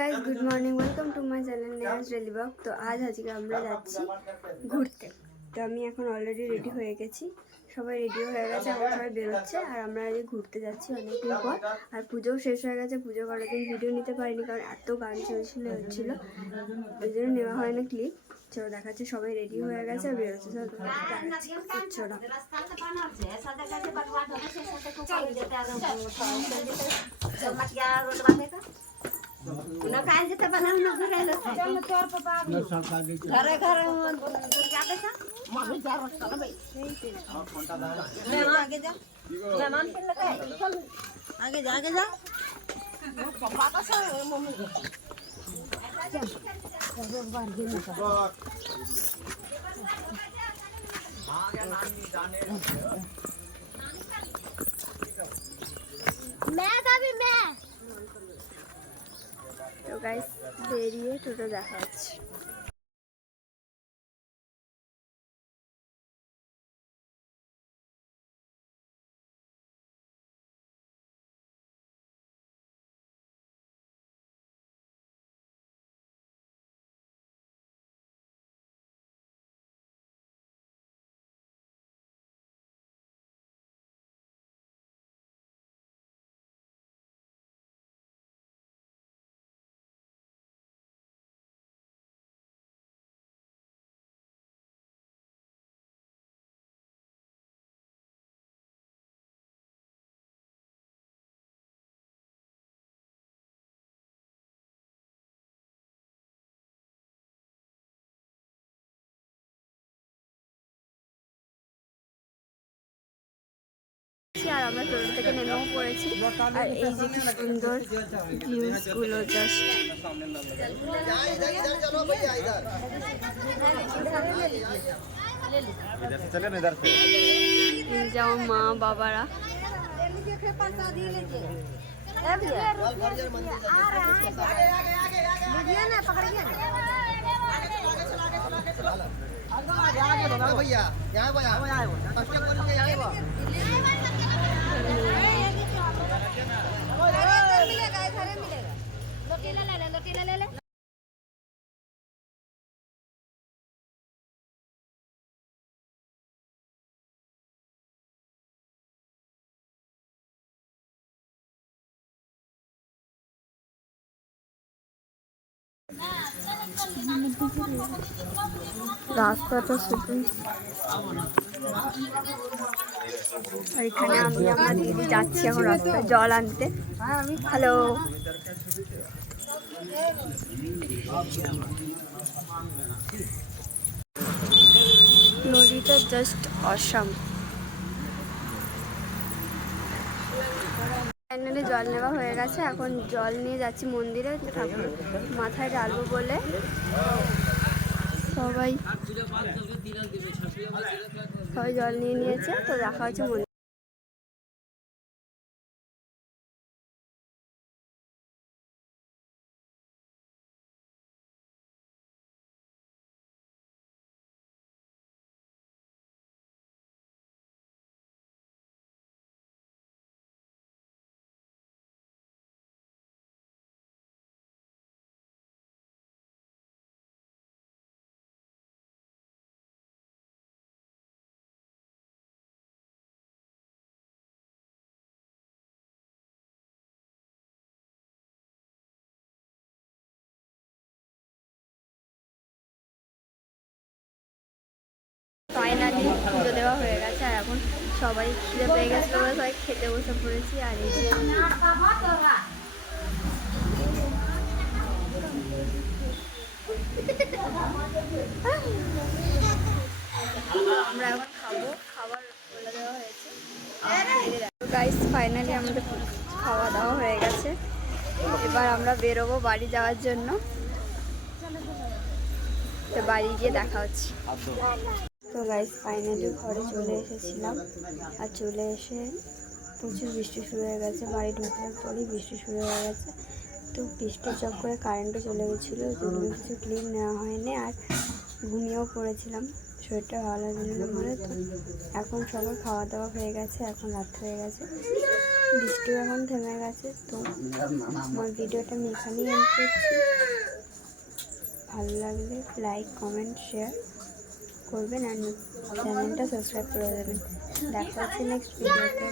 Guys, good morning, welcome to my channel Neha's daily vlog. তো আজকে আমরা যাচ্ছি ঘুরতে। তো আমি এখন অলরেডি রেডি হয়ে গেছি, সবাই রেডি হয়ে গেছে, এখন সবাই বেরোচ্ছে আর আমরা আজকে ঘুরতে যাচ্ছি অনেকদিন পর। আর পুজোও শেষ হয়ে গেছে, পুজো করার দিন ভিডিও নিতে পারিনি কারণ এত গান হচ্ছিলো, ওই জন্য নেওয়া হয় না ক্লিপ। চলো দেখাচ্ছি, সবাই রেডি হয়ে গেছে আর বেরোচ্ছে। চলো দেখাচ্ছি, চলো। ना काय देते बनवून नको राहिलं घरे घरे जाते का मग विचार वाटला बाई आगे जा मेहमान पिल्ला काय आगे जा पप्पा कसं मम्मी बार घेऊन मैं कभी मैं তো গাইস বেরিয়ে টোটো দেখা যাচ্ছে। আর আমরা টোটো থেকে নেমেও পড়েছি। আর এই যে কি সুন্দর ভিউজগুলো, জাস্ট যাও মা বাবারা। भैया यहाँ রাস্তাটা শুধু, আর এখানে আমরা দিদি যাচ্ছি এখন রাস্তায় জল আনতে। হ্যালো, নদীটা জাস্ট অসাম। ফাইনালি জল নেওয়া হয়ে গেছে, এখন জল নিয়ে যাচ্ছি মন্দিরে, ঠাকুর মাথায় ঢালবো বলে সবাই জল নিয়ে নিয়েছে। তো দেখা হচ্ছে মন্দির। ফাইনালি পুজো দেওয়া হয়ে গেছে আর এখন সবাই খিদে পেয়ে গেছে বলে সবাই খেতে বসে পড়েছি। আর এই যে আমরা এখন খাবো, খাবার বলে দেওয়া হয়েছে। গাইস ফাইনালি আমাদের খাওয়া দাওয়া হয়ে গেছে, এবার আমরা বেরোবো বাড়ি যাওয়ার জন্য। তো বাড়ি গিয়ে দেখা হচ্ছে। তো গাইস ফাইনালি ঘরে চলে এসেছিলাম, আর চলে এসে প্রচুর বৃষ্টি শুরু হয়ে গেছে। বাড়ি ঢোকার পরেই বৃষ্টি শুরু হয়ে গেছে। তো বৃষ্টির চক্করে কারেন্টও চলে গেছিলো, জরুরি কিছু ক্লিপ নেওয়া হয়নি আর ঘুমিয়েও পড়েছিলাম শরীরটা ভালো লাগছিল বলে। তো এখন সবার খাওয়া দাওয়া হয়ে গেছে, এখন রাত হয়ে গেছে। বৃষ্টি এখন থেমে গেছে। তো আমার ভিডিওটা আমি এখানেই এন্ড করছি। ভালো লাগলে লাইক কমেন্ট শেয়ার করবেন আর চ্যানেলটা সাবস্ক্রাইব করে দেবেন। দেখা হচ্ছে নেক্সট ভিডিওতে।